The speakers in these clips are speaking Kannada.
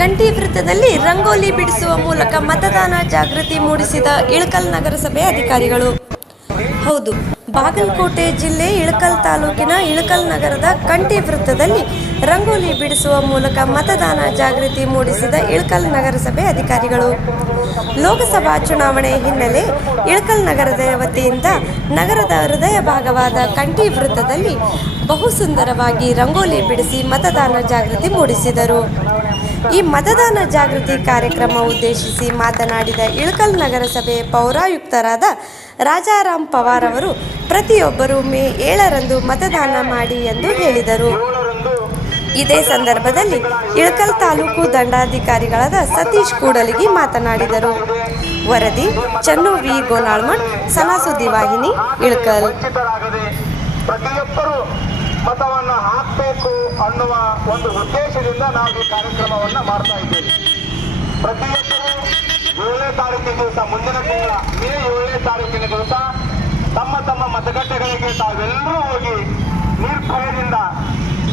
ಕಂಠಿ ವೃತ್ತದಲ್ಲಿ ರಂಗೋಲಿ ಬಿಡಿಸುವ ಮೂಲಕ ಮತದಾನ ಜಾಗೃತಿ ಮೂಡಿಸಿದ ಇಳಕಲ್ ನಗರಸಭೆ ಅಧಿಕಾರಿಗಳು. ಹೌದು, ಬಾಗಲಕೋಟೆ ಜಿಲ್ಲೆ ಇಳಕಲ್ ತಾಲೂಕಿನ ಇಳಕಲ್ ನಗರದ ಕಂಠಿ ವೃತ್ತದಲ್ಲಿ ರಂಗೋಲಿ ಬಿಡಿಸುವ ಮೂಲಕ ಮತದಾನ ಜಾಗೃತಿ ಮೂಡಿಸಿದ ಇಳಕಲ್ ನಗರಸಭೆ ಅಧಿಕಾರಿಗಳು. ಲೋಕಸಭಾ ಚುನಾವಣೆ ಹಿನ್ನೆಲೆ ಇಳಕಲ್ ನಗರದ ವತಿಯಿಂದ ನಗರದ ಹೃದಯ ಭಾಗವಾದ ಕಂಠಿ ವೃತ್ತದಲ್ಲಿ ಬಹು ಸುಂದರವಾಗಿ ರಂಗೋಲಿ ಬಿಡಿಸಿ ಮತದಾನ ಜಾಗೃತಿ ಮೂಡಿಸಿದರು. ಈ ಮತದಾನ ಜಾಗೃತಿ ಕಾರ್ಯಕ್ರಮ ಉದ್ದೇಶಿಸಿ ಮಾತನಾಡಿದ ಇಳಕಲ್ ನಗರಸಭೆ ಪೌರಾಯುಕ್ತರಾದ ರಾಜಾರಾಮ್ ಪವಾರ್ ಅವರು, ಪ್ರತಿಯೊಬ್ಬರು ಮೇ ಏಳರಂದು ಮತದಾನ ಮಾಡಿ ಎಂದು ಹೇಳಿದರು. ಇದೇ ಸಂದರ್ಭದಲ್ಲಿ ಇಳಕಲ್ ತಾಲೂಕು ದಂಡಾಧಿಕಾರಿಗಳಾದ ಸತೀಶ್ ಕೂಡಲಿಗಿ ಮಾತನಾಡಿದರು. ವರದಿ ಚನ್ನು ವಿ. ಗೋನಾಳ್ಮಠ್, ಸನಾಸುದ್ದಿ ವಾಹಿನಿ, ಇಳಕಲ್. ಪ್ರತಿಯೊಬ್ಬರು ಮತವನ್ನು ಹಾಕಬೇಕು ಅನ್ನುವ ಒಂದು ಉದ್ದೇಶದಿಂದ ನಾವು ಈ ಕಾರ್ಯಕ್ರಮವನ್ನ ಮಾಡ್ತಾ ಇದ್ದೇವೆ. ಪ್ರತಿಯೊಬ್ಬರು ಏಳನೇ ತಾರೀಕಿನ ದಿವಸ ಮುಂದಿನ ತಿಂಗಳ ಮೇ ಏಳನೇ ತಾರೀಕಿನ ದಿವಸ ತಮ್ಮ ತಮ್ಮ ಮತಗಟ್ಟೆಗಳಿಗೆ ತಾವೆಲ್ಲರೂ ಹೋಗಿ ನಿರ್ಭಯದಿಂದ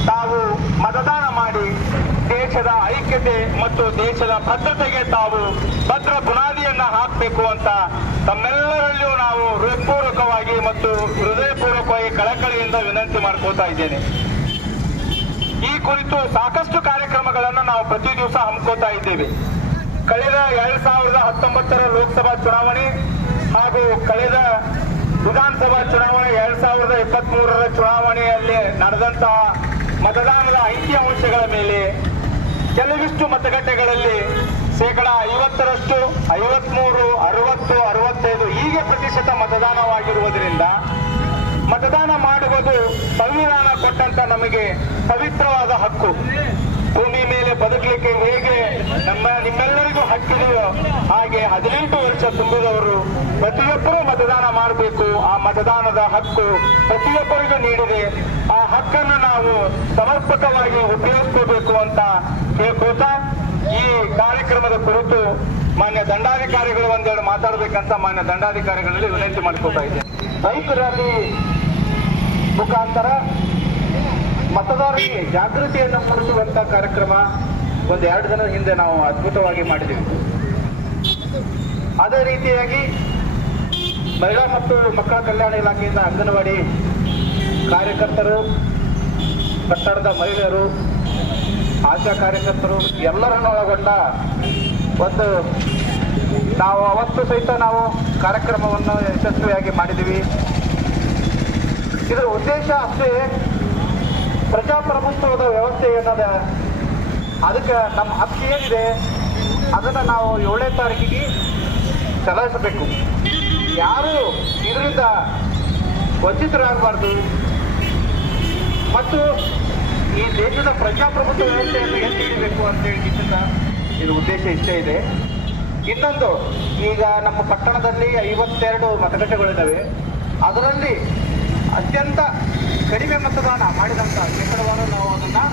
ತಾವು ಮತದಾನ ಮಾಡಿ ದೇಶದ ಐಕ್ಯತೆ ಮತ್ತು ದೇಶದ ಭದ್ರತೆಗೆ ತಾವು ಭದ್ರ ಬುನಾದಿಯನ್ನ ಹಾಕಬೇಕು ಅಂತ ತಮ್ಮೆಲ್ಲರಲ್ಲಿಯೂ ನಾವು ಹೃತ್ಪೂರ್ವಕವಾಗಿ ಮತ್ತು ಹೃದಯಪೂರ್ವಕವಾಗಿ ಕಳಕಳಿಯಿಂದ ವಿನಂತಿ ಮಾಡ್ಕೋತಾ ಇದ್ದೇನೆ. ಈ ಕುರಿತು ಸಾಕಷ್ಟು ಕಾರ್ಯಕ್ರಮಗಳನ್ನು ನಾವು ಪ್ರತಿ ದಿವಸ ಹಮ್ಮಿಕೋತಾ ಇದ್ದೇವೆ. ಕಳೆದ ಎರಡ್ ಸಾವಿರದ ಹತ್ತೊಂಬತ್ತರ ಲೋಕಸಭಾ ಚುನಾವಣೆ ಹಾಗೂ ಕಳೆದ ವಿಧಾನಸಭಾ ಚುನಾವಣೆ ಎರಡ್ ಸಾವಿರದ ಇಪ್ಪತ್ತ್ ಮೂರರ ಚುನಾವಣೆಯಲ್ಲಿ ನಡೆದಂತಹ ಮತದಾನದ ಅಂಕಿ ಅಂಶಗಳ ಮೇಲೆ ಕೆಲವಿಷ್ಟು ಮತಗಟ್ಟೆಗಳಲ್ಲಿ ಶೇಕಡ ಐವತ್ತರಷ್ಟು, ಐವತ್ಮೂರು, ಅರವತ್ತು, ಅರವತ್ತೈದು ಹೀಗೆ ಪ್ರತಿಶತ ಮತದಾನವಾಗಿರುವುದರಿಂದ ಮತದಾನ ಮಾಡುವುದು ಸಂವಿಧಾನ ಕೊಟ್ಟಂತ ನಮಗೆ ಪವಿತ್ರವಾದ ಹಕ್ಕು. ಭೂಮಿ ಮೇಲೆ ಬದುಕಲಿಕ್ಕೆ ಹೇಗೆ ನಮ್ಮ ನಿಮ್ಮೆಲ್ಲರಿಗೂ ಹಕ್ಕಿದೆಯೋ ಹಾಗೆ ಹದಿನೆಂಟು ವರ್ಷ ತುಂಬಿದವರು ಪ್ರತಿಯೊಬ್ಬರೂ ಮತದಾನ ಮಾಡಬೇಕು. ಆ ಮತದಾನದ ಹಕ್ಕು ಪ್ರತಿಯೊಬ್ಬರಿಗೂ ನೀಡಿದೆ ಆ ಹಕ್ಕನ್ನು ನಾವು ಸಮರ್ಪಕವಾಗಿ ಉಪಯೋಗಿಸಬೇಕು ಅಂತ ಕೇಳ್ಕೋತಾ ಈ ಕಾರ್ಯಕ್ರಮದ ಕುರಿತು ಮಾನ್ಯ ದಂಡಾಧಿಕಾರಿಗಳು ಒಂದೆರಡು ಮಾತಾಡಬೇಕಂತ ಮಾನ್ಯ ದಂಡಾಧಿಕಾರಿಗಳಲ್ಲಿ ವಿನಂತಿ ಮಾಡ್ಕೋತಾ ಇದೆ ರೈತರಲ್ಲಿ ಮುಖಾಂತರ ಮತದಾರರಿಗೆ ಜಾಗೃತಿಯನ್ನು ಮೂಡಿಸುವಂತ ಕಾರ್ಯಕ್ರಮ ಒಂದು ಎರಡು ದಿನದ ಹಿಂದೆ ನಾವು ಅದ್ಭುತವಾಗಿ ಮಾಡಿದ್ದೀವಿ. ಅದೇ ರೀತಿಯಾಗಿ ಮಹಿಳಾ ಮತ್ತು ಮಕ್ಕಳ ಕಲ್ಯಾಣ ಇಲಾಖೆಯಿಂದ ಅಂಗನವಾಡಿ ಕಾರ್ಯಕರ್ತರು, ಕಟ್ಟಡದ ಮಹಿಳೆಯರು, ಆಶಾ ಕಾರ್ಯಕರ್ತರು ಎಲ್ಲರನ್ನು ಒಳಗೊಂಡ ಒಂದು ನಾವು ಅವತ್ತು ಸಹಿತ ನಾವು ಕಾರ್ಯಕ್ರಮವನ್ನು ಯಶಸ್ವಿಯಾಗಿ ಮಾಡಿದ್ದೀವಿ. ಇದರ ಉದ್ದೇಶ ಅಷ್ಟೇ ಪ್ರಜಾಪ್ರಭುತ್ವದ ವ್ಯವಸ್ಥೆ ಏನದ? ಅದಕ್ಕೆ ನಮ್ಮ ಹಕ್ಕು ಏನಿದೆ? ಅದನ್ನು ನಾವು ಏಳನೇ ತಾರೀಕಿಗೆ ಚಲಾಯಿಸಬೇಕು. ಯಾರು ಇದರಿಂದ ವಂಚಿತರಾಗಬಾರ್ದು? ಮತ್ತು ಈ ದೇಶದ ಪ್ರಜಾಪ್ರಭುತ್ವ ವ್ಯವಸ್ಥೆಯನ್ನು ಎತ್ತಿ ಇಡಬೇಕು ಅಂತ ಹೇಳಿದ್ದಿಂದ ಇದು ಉದ್ದೇಶ ಇಷ್ಟೇ ಇದೆ. ಇನ್ನೊಂದು ಈಗ ನಮ್ಮ ಪಟ್ಟಣದಲ್ಲಿ ಐವತ್ತೆರಡು ಮತಗಟ್ಟೆಗಳಿದ್ದಾವೆ. ಅದರಲ್ಲಿ ಅತ್ಯಂತ ಕಡಿಮೆ ಮತದಾನ ಮಾಡಿದಂಥ ಶೇಕಡವನ್ನು ನಾವು ಅದನ್ನು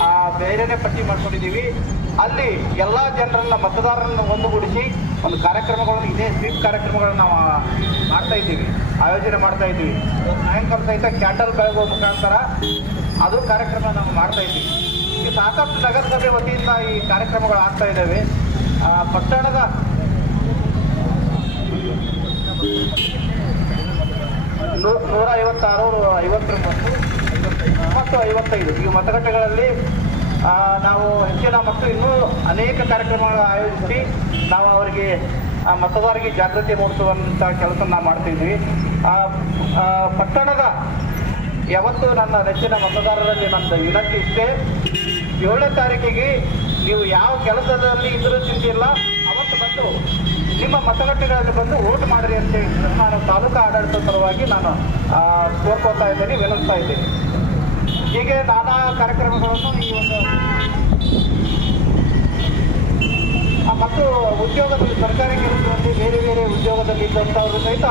ಆ, ಬೇರೆನೆ ಪಟ್ಟಿ ಮಾಡ್ಕೊಂಡಿದ್ದೀವಿ. ಅಲ್ಲಿ ಎಲ್ಲ ಜನರನ್ನ ಮತದಾರರನ್ನು ಒಂದುಗೂಡಿಸಿ ಒಂದು ಕಾರ್ಯಕ್ರಮಗಳನ್ನು, ಇದೇ ಸ್ವೀಪ್ ಕಾರ್ಯಕ್ರಮಗಳನ್ನು ನಾವು ಮಾಡ್ತಾ ಇದ್ದೀವಿ, ಆಯೋಜನೆ ಮಾಡ್ತಾ ಇದ್ದೀವಿ. ಸಾಯಂಕಾಲ ಸಹಿತ ಕ್ಯಾಂಡಲ್ ಬೆಳಗುವ ಮುಖಾಂತರ ಅದು ಕಾರ್ಯಕ್ರಮ ನಾವು ಮಾಡ್ತಾ ಇದ್ದೀವಿ. ಈ ಸಾಕಷ್ಟು ನಗರಸಭೆ ವತಿಯಿಂದ ಈ ಕಾರ್ಯಕ್ರಮಗಳು ಆಗ್ತಾ ಇದ್ದಾವೆ. ಪಟ್ಟಣದ ನೂರ ಐವತ್ತಾರು ಐವತ್ತೊಂಬತ್ತು ಮತ್ತು ಐವತ್ತೈದು. ಈ ಮತಗಟ್ಟೆಗಳಲ್ಲಿ ನಾವು ಹೆಚ್ಚಿನ ಮತ್ತು ಇನ್ನೂ ಅನೇಕ ಕಾರ್ಯಕ್ರಮಗಳನ್ನು ಆಯೋಜಿಸಿ ನಾವು ಅವರಿಗೆ ಮತದಾರರಿಗೆ ಜಾಗೃತಿ ಮೂಡಿಸುವಂಥ ಕೆಲಸ ನಾವು ಮಾಡ್ತಿದ್ವಿ ಪಟ್ಟಣದ ಯಾವತ್ತು ನನ್ನ ನೆಚ್ಚಿನ ಮತದಾರರಲ್ಲಿ ನನ್ನ ವಿನಂತಿ ಇಷ್ಟೇ. ಏಳನೇ ತಾರೀಕಿಗೆ ನೀವು ಯಾವ ಕೆಲಸದಲ್ಲಿ ಇದ್ರೂ ತಿಂತಿಲ್ಲ ಅವತ್ತು ಬಂದು ನಿಮ್ಮ ಮತಗಟ್ಟೆಗಳಲ್ಲಿ ಬಂದು ವೋಟ್ ಮಾಡಿರಿ ಅಂತ ಹೇಳಿ ನಾನು ತಾಲೂಕು ಆಡಳಿತ ಪರವಾಗಿ ನಾನು ಕೋರ್ಕೋತಾ ಇದ್ದೀನಿ, ವಿನಂತಿಸ್ತಾ ಇದ್ದೀನಿ. ಹೀಗೆ ನಾನಾ ಕಾರ್ಯಕ್ರಮಗಳನ್ನು ಈ ಒಂದು ಮತ್ತು ಉದ್ಯೋಗದಲ್ಲಿ ಸರ್ಕಾರಿ ಕೆಲಸದಲ್ಲಿ ಬೇರೆ ಬೇರೆ ಉದ್ಯೋಗದಲ್ಲಿ ಇದ್ದಂಥವರು ಸಹಿತ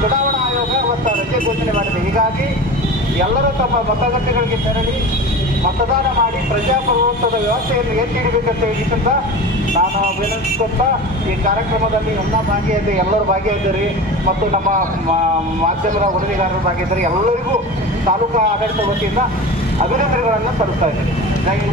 ಚುನಾವಣಾ ಆಯೋಗ ಅವತ್ತು ರಜೆ ಘೋಷಣೆ ಮಾಡಿದೆ. ಹೀಗಾಗಿ ಎಲ್ಲರೂ ತಮ್ಮ ಮತಗಟ್ಟೆಗಳಿಗೆ ತೆರಳಿ ಮತದಾನ ಮಾಡಿ ಪ್ರಜಾಪ್ರಭುತ್ವದ ವ್ಯವಸ್ಥೆಯನ್ನು ಎತ್ತಿ ಹಿಡಿಬೇಕಂತ ಹೇಳಿದ್ರಿಂದ ನಾನು ವಿನಂತಿಸುತ್ತಾ ಈ ಕಾರ್ಯಕ್ರಮದಲ್ಲಿ ಎಲ್ಲ ಭಾಗಿಯಾಗಿ, ಎಲ್ಲರೂ ಭಾಗಿಯಾಗಿದ್ದಾರೆ ಮತ್ತು ನಮ್ಮ ಮಾಧ್ಯಮದ ವರದಿಗಾರರು ಭಾಗಿಯಾಗಿದ್ದಾರೆ ಎಲ್ಲರಿಗೂ ತಾಲೂಕು ಆಡಳಿತ ವತಿಯಿಂದ ಅಭಿನಂದನೆಗಳನ್ನು ಸಲ್ಲಿಸ್ತಾ ಇದ್ದೀನಿ. Thank you